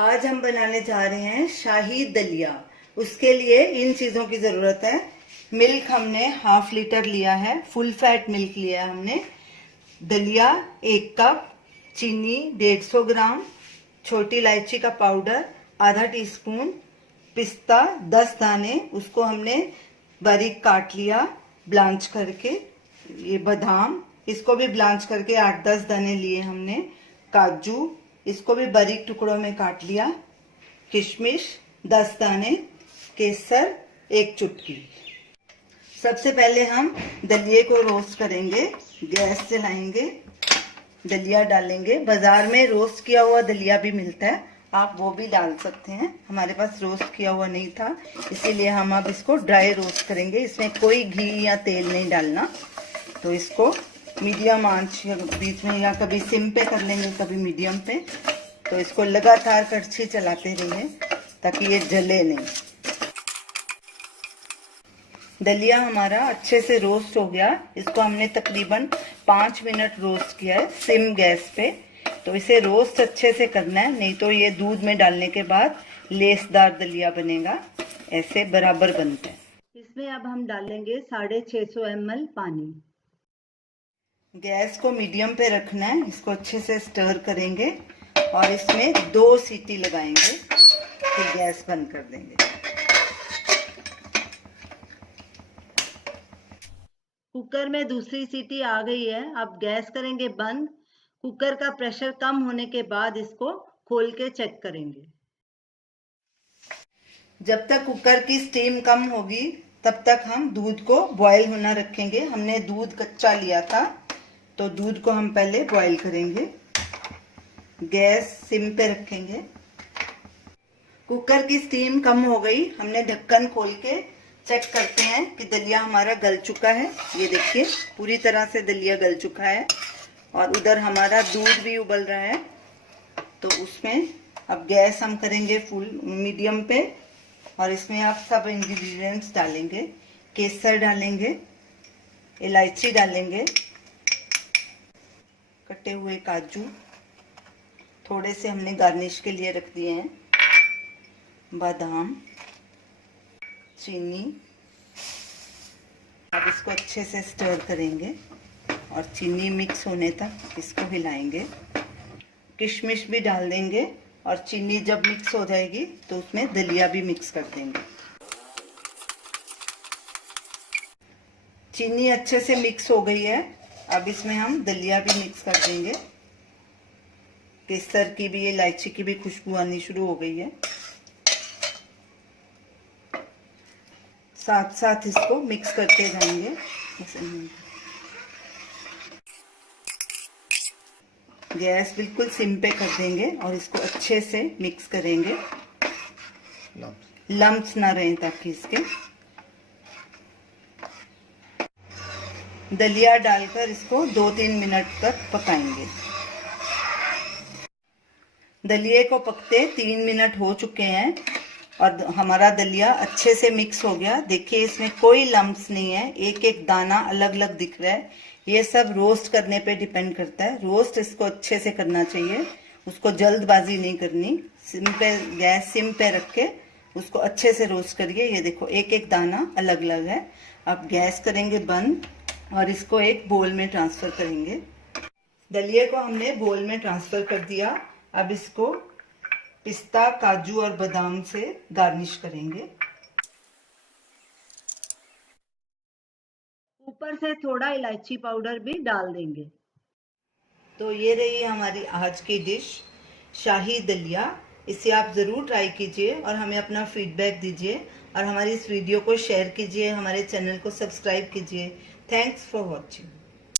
आज हम बनाने जा रहे हैं शाही दलिया। उसके लिए इन चीजों की जरूरत है। मिल्क हमने 1/2 लीटर लिया है, फुल फैट मिल्क लिया है हमने। दलिया 1 कप, चीनी 150 ग्राम, छोटी इलायची का पाउडर आधा टीस्पून, पिस्ता 10 दाने, उसको हमने बारीक काट लिया ब्लांच करके। ये बादाम, इसको भी ब्लांच करके 8-10 दाने लिए हमने। काजू, इसको भी बारीक टुकड़ों में काट लिया। किशमिश 10 दाने, केसर 1 चुटकी। सबसे पहले हम दलिये को रोस्ट करेंगे। गैस जलाएंगे, दलिया डालेंगे। बाजार में रोस्ट किया हुआ दलिया भी मिलता है, आप वो भी डाल सकते हैं। हमारे पास रोस्ट किया हुआ नहीं था, इसीलिए हम अब इसको ड्राई रोस्ट करेंगे। इसमें कोई घी या तेल नहीं डालना। तो इसको मीडियम आंच बीच में या कभी सिम पे कर लेंगे, कभी मीडियम पे। तो इसको लगातार कड़छी चलाते रहिए ताकि ये जले नहीं। दलिया हमारा अच्छे से रोस्ट हो गया। इसको हमने तकरीबन 5 मिनट रोस्ट किया है सिम गैस पे। तो इसे रोस्ट अच्छे से करना है, नहीं तो ये दूध में डालने के बाद लेसदार दलिया बनेगा। ऐसे बराबर बनता है। इसमें अब हम डालेंगे 650 ml पानी। गैस को मीडियम पे रखना है। इसको अच्छे से स्टर करेंगे और इसमें 2 सीटी लगाएंगे, फिर गैस बंद कर देंगे। कुकर में दूसरी सीटी आ गई है। अब गैस करेंगे बंद। कुकर का प्रेशर कम होने के बाद इसको खोल के चेक करेंगे। जब तक कुकर की स्टीम कम होगी तब तक हम दूध को बॉईल होना रखेंगे। हमने दूध कच्चा लिया था, तो दूध को हम पहले बॉईल करेंगे। गैस सिम पे रखेंगे। कुकर की स्टीम कम हो गई। हमने ढक्कन खोल के चेक करते हैं कि दलिया हमारा गल चुका है। ये देखिए, पूरी तरह से दलिया गल चुका है और उधर हमारा दूध भी उबल रहा है। तो उसमें अब गैस हम करेंगे फुल मीडियम पे और इसमें आप सब इंग्रेडिएंट्स डालेंगे। केसर डालेंगे, इलायची डालेंगे, कटे हुए काजू थोड़े से हमने गार्निश के लिए रख दिए हैं, बादाम, चीनी। अब इसको अच्छे से स्टर करेंगे और चीनी मिक्स होने तक इसको हिलाएंगे। किशमिश भी डाल देंगे और चीनी जब मिक्स हो जाएगी तो उसमें दलिया भी मिक्स कर देंगे। चीनी अच्छे से मिक्स हो गई है। अब इसमें हम दलिया भी मिक्स कर देंगे। केसर की भी, इलायची की भी खुशबू आनी शुरू हो गई है। साथ साथ इसको मिक्स करते जाएंगे। गैस बिल्कुल सिम पे कर देंगे और इसको अच्छे से मिक्स करेंगे, लम्प्स ना रहें ताकि इसके। दलिया डालकर इसको 2-3 मिनट तक पकाएंगे। दलिये को पकते 3 मिनट हो चुके हैं और हमारा दलिया अच्छे से मिक्स हो गया। देखिए, इसमें कोई लम्प्स नहीं है, एक एक दाना अलग अलग दिख रहा है। ये सब रोस्ट करने पे डिपेंड करता है। रोस्ट इसको अच्छे से करना चाहिए, उसको जल्दबाजी नहीं करनी। सिम पे, गैस सिम पे रख के उसको अच्छे से रोस्ट करिए। ये देखो, एक एक दाना अलग अलग है। अब गैस करेंगे बंद और इसको एक बोल में ट्रांसफर करेंगे। दलिये को हमने बोल में ट्रांसफर कर दिया। अब इसको पिस्ता, काजू और बादाम से गार्निश करेंगे। ऊपर से थोड़ा इलायची पाउडर भी डाल देंगे। तो ये रही हमारी आज की डिश, शाही दलिया। इसे आप ज़रूर ट्राई कीजिए और हमें अपना फीडबैक दीजिए और हमारी इस वीडियो को शेयर कीजिए, हमारे चैनल को सब्सक्राइब कीजिए। Thanks for watching.